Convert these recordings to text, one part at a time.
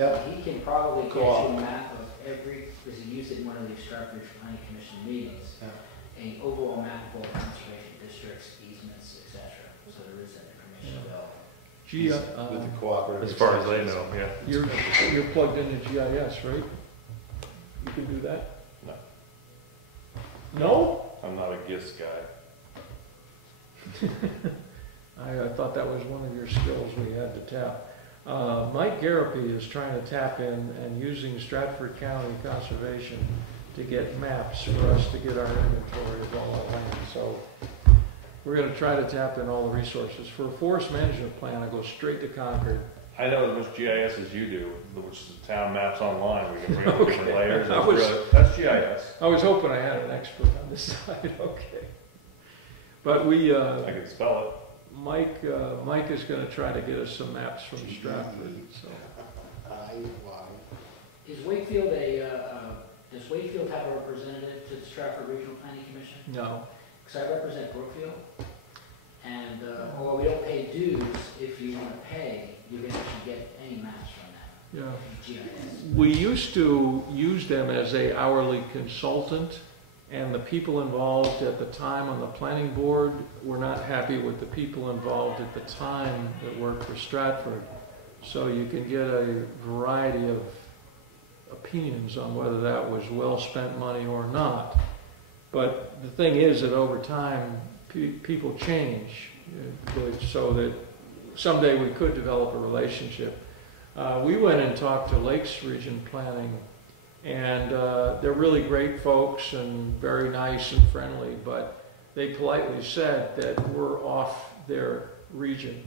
Yeah. He can probably get you a map of every, because he used it in one of these Stratford Planning Commission meetings, an overall map of all conservation districts, easements, etc. So there is that information available. With the cooperative. As far as I know, yeah. You're plugged into GIS, right? You can do that? No. No? I'm not a GIS guy. I thought that was one of your skills we had to tap. Mike Garapi is trying to tap in and using Stratford County Conservation to get maps for us to get our inventory of all our land. So we're going to try to tap in all the resources. For a forest management plan, I go straight to Concord. I know as much GIS as you do, which is town maps online. We can bring up different layers. That's GIS. I was hoping I had an expert on this side. Okay. But we... I can spell it. Mike is going to try to get us some maps from Stratford. So. Is Wakefield does Wakefield have a representative to the Stratford Regional Planning Commission? No. Because I represent Brookfield, and although we don't pay dues, if you want to pay, you can actually get any maps from them. Yeah. GIS. We used to use them as a hourly consultant, and the people involved at the time on the planning board were not happy with the people involved at the time that worked for Stratford. So you can get a variety of opinions on whether that was well spent money or not. But the thing is that over time, people change, so that someday we could develop a relationship. We went and talked to Lakes Region Planning, and they're really great folks and very nice and friendly, but they politely said that we're off their region.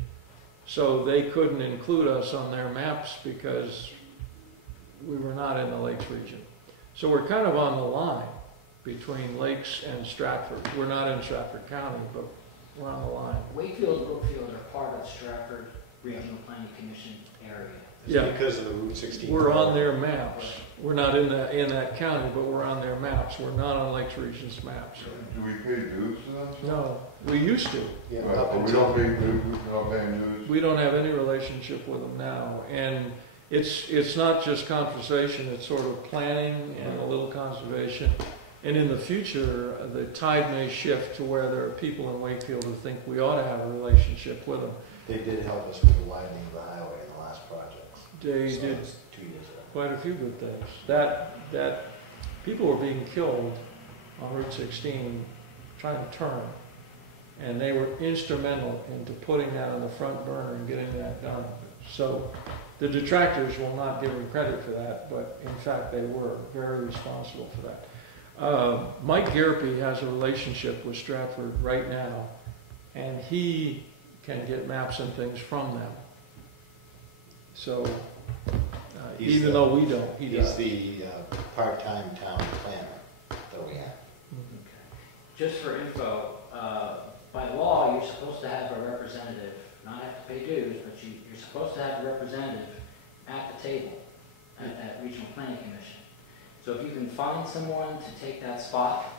So they couldn't include us on their maps because we were not in the Lakes region. So we're kind of on the line between Lakes and Stratford. We're not in Stratford County, but we're on the line. Wakefield and Brookfield are part of the Stratford Regional Planning Commission area. Yeah, because of the Route 16. We're on their maps. We're not in that county, but we're on their maps. We're not on Lakes Region's maps. Do we pay dues to them? No, we used to. Yeah, but we don't pay dues, we're not paying dues. We don't have any relationship with them now. And it's not just conservation, it's sort of planning and a little conservation. And in the future, the tide may shift to where there are people in Wakefield who think we ought to have a relationship with them. They did help us with the widening of the highway in the last project. They did 2 years ago. Quite a few good things. That people were being killed on Route 16 trying to turn, and they were instrumental into putting that on the front burner and getting that done. So the detractors will not give them credit for that, but in fact they were very responsible for that. Mike Garapi has a relationship with Stratford right now, and he can get maps and things from them. So even though we don't, he does. He's the part-time town planner that we have. Okay. Just for info, by law, you're supposed to have a representative, not have to pay dues, but you're supposed to have a representative at the table at that Regional Planning Commission. So if you can find someone to take that spot,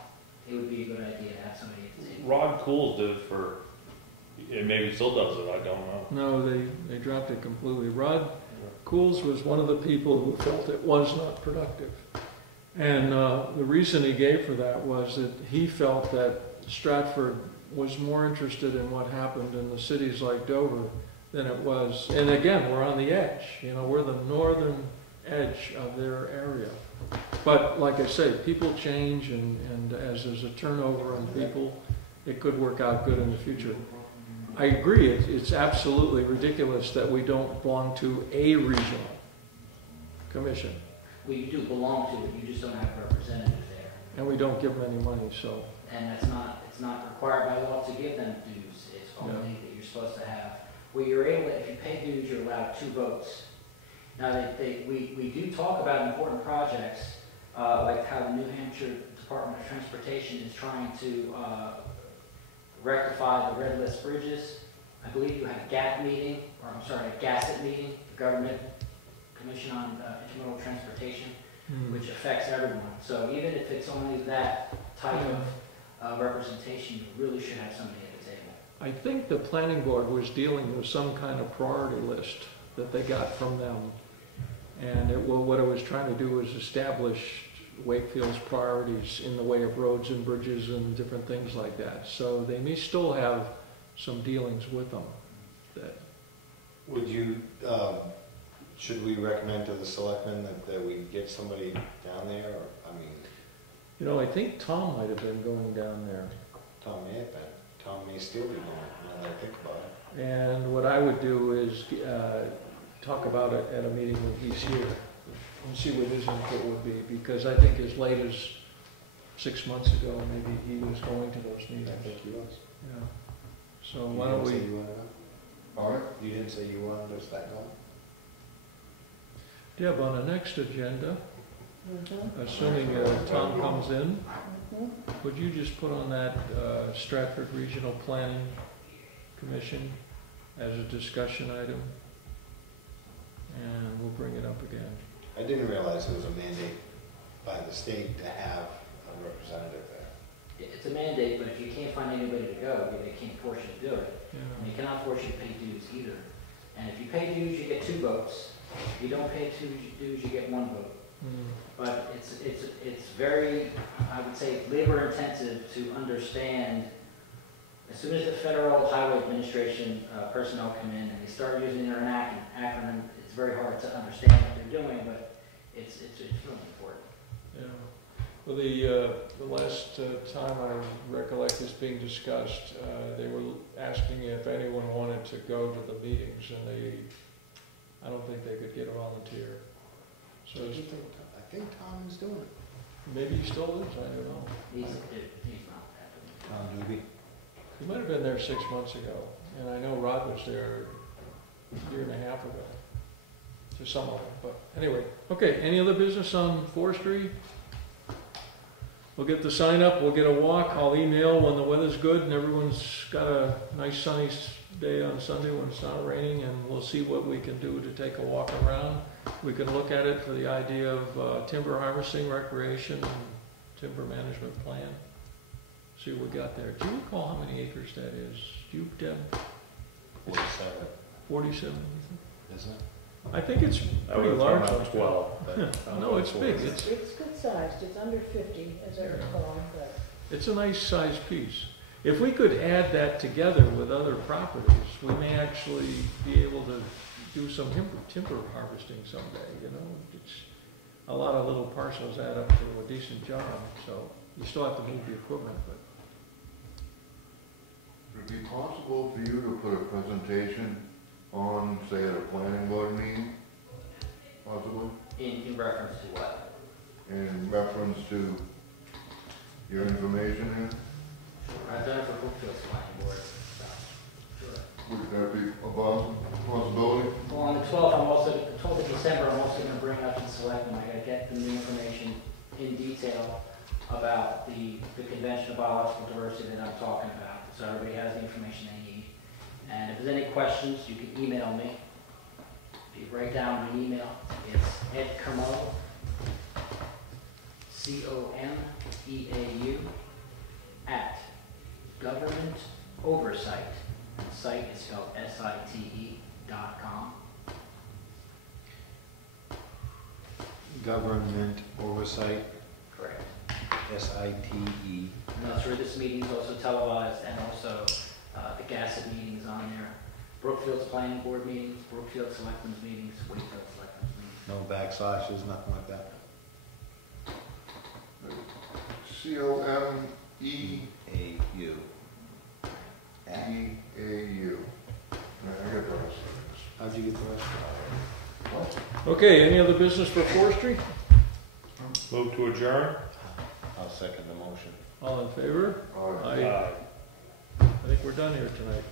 it would be a good idea to have somebody at the table. Rod Cools did it for, and maybe still does it, I don't know. No, they dropped it completely. Rod Cools was one of the people who felt it was not productive. And the reason he gave for that was that he felt that Stratford was more interested in what happened in the cities like Dover than it was. And again, we're on the edge. You know, we're the northern edge of their area. But like I say, people change, and as there's a turnover in people, it could work out good in the future. I agree, it's absolutely ridiculous that we don't belong to a regional commission. Well, you do belong to it, you just don't have a representative there. And we don't give them any money, so. And it's not required by law to give them dues. It's only that you're supposed to have. Well, you're able to, if you pay dues, you're allowed 2 votes. Now, we do talk about important projects, like how the New Hampshire Department of Transportation is trying to rectify the red list bridges. I believe you had a GAT meeting, or I'm sorry, a GASSET meeting, the Government Commission on Intermodal Transportation, which affects everyone. So even if it's only that type of representation, you really should have somebody at the table. I think the planning board was dealing with some kind of priority list that they got from them. And what it was trying to do was establish Wakefield's priorities in the way of roads and bridges and different things like that. So they may still have some dealings with them. That Would you, should we recommend to the selectmen that we get somebody down there, or, I mean, You know, I think Tom might have been going down there. Tom may have been, Tom may still be going, now that I think about it. And what I would do is talk about it at a meeting when he's here and see what his input would be, because I think as late as 6 months ago, maybe he was going to those meetings. I think he was. Yeah. So why don't You we, didn't say you wanted to? All right, You didn't say you wanted us that going? Deb, on the next agenda, Mm-hmm. assuming Tom comes in, would you just put on that Stratford Regional Planning Commission as a discussion item? And we'll bring it up again. I didn't realize it was a mandate by the state to have a representative there. It's a mandate, but if you can't find anybody to go, they can't force you to do it. And Yeah. they cannot force you to pay dues either. And if you pay dues, you get 2 votes. If you don't pay dues, you get 1 vote. Mm. But it's very, I would say, labor intensive to understand. As soon as the Federal Highway Administration personnel come in and they start using their acronym, it's very hard to understand what they're doing, but it's really important. Yeah. Well, the last time I recollect this being discussed, they were asking if anyone wanted to go to the meetings, and I don't think they could get a volunteer. So I think Tom is doing it. maybe he still is, I don't know. He's not happening. Tom Doobie? He might have been there 6 months ago, and I know Rod was there a year and a half ago, to some of them, but anyway. Okay, any other business on forestry? We'll get the sign up, we'll get a walk, I'll email when the weather's good and everyone's got a nice sunny day on Sunday when it's not raining, and we'll see what we can do to take a walk around. We can look at it for the idea of timber harvesting, recreation, and timber management plan. See what we got there. Do you recall how many acres that is? Do you, Deb? 47, 47? isn't it? I think it's I pretty would have large. thrown out 12. but No, it's big. It's good sized, it's under 50, as I recall, but. It's a nice sized piece. If we could add that together with other properties, we may actually be able to do some timber harvesting someday, you know? It's a lot of little parcels add up to a decent job, so you still have to move the equipment, but. would it be possible for you to put a presentation on, say, at a planning board meeting, possibly, In reference to what? in reference to your information here? I've done it for Brookfield's planning board. So, sure. Would that be a possibility? Well, on the 12th, the 12th of December, I'm also going to bring up to the selectmen. I got to get them the information in detail about the Convention of Biological Diversity that I'm talking about. So everybody has the information they need. And if there's any questions, you can email me. If you write down my email, it's Ed Comeau, COMEAU, at GovernmentOversite, and site is spelled SITE.com. Government Oversight, Correct. SITE. And that's where this meeting is also televised, and also the GASSET meetings on there. Brookfield's planning board meetings, Brookfield selectmen's meetings, Wakefield selectmen's meetings. No backslashes, nothing like that. COMEAU. EAU. I get those. How'd you get the rest of it? Okay, any other business for forestry? Move to adjourn? I'll second the motion. All in favor? All right. Aye. I think we're done here tonight.